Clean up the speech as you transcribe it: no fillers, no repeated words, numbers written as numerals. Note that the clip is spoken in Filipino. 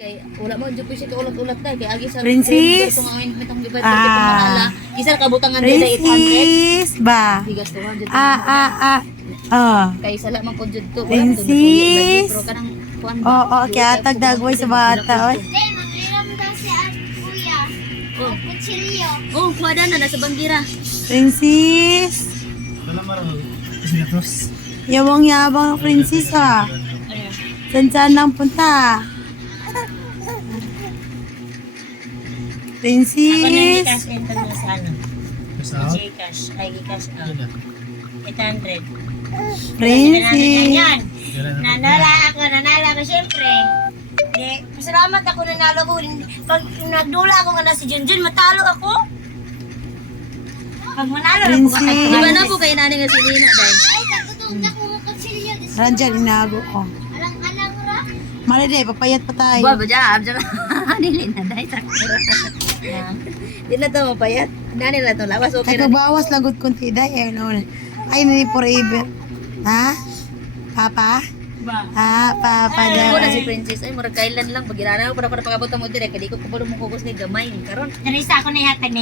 Kay wala mo jud siya ulat-ulat kay agi sa Princess? Itong mitong gibat itong manala. Isa ka butangan dito 800. Princess ba? Bigas 200. Kay sala man pud jud to. Princess? Pero kanang kuan. Oo, kaya tag dagway sa bata, oy. Manghiram daw si Kuya. Oh, Kutsilyo. oh, kuwada na nasa banggira. Princess. Yabang-yabang ng princess, ha. Saan lang punta? Princess. Ako na Gcash enter mo sa ano? Gcash. Ay, Gcash out. 800. Princess. Yan. Nanala ako syempre. Di, masalamat ako nanalo ko. Pag nagdula ako nga na si Junjun, matalo ako. Pag manalo na po ka. Princess. Di ba na po kay nani nga si Nina dai? Ay, kakutong na ko ng kutsilyo. Ranjan, inago ko. Alang-alang ra. Mali day, papayat pa tayo. Ba jab jab. Dili na dai sa. Di na to mapayat. Nani na to lawas okay Kaya na. bawas lagot kunti day, eh, no. Ay, nani forever. Ha? Papa? Ba? Ha, papa Ako na daw. si Princess ay murag kailan lang pag ginana ko para pagabot mo dire kay di ko kabalo mo kugos ni gamay karon. Narisa ako na ihatag niya.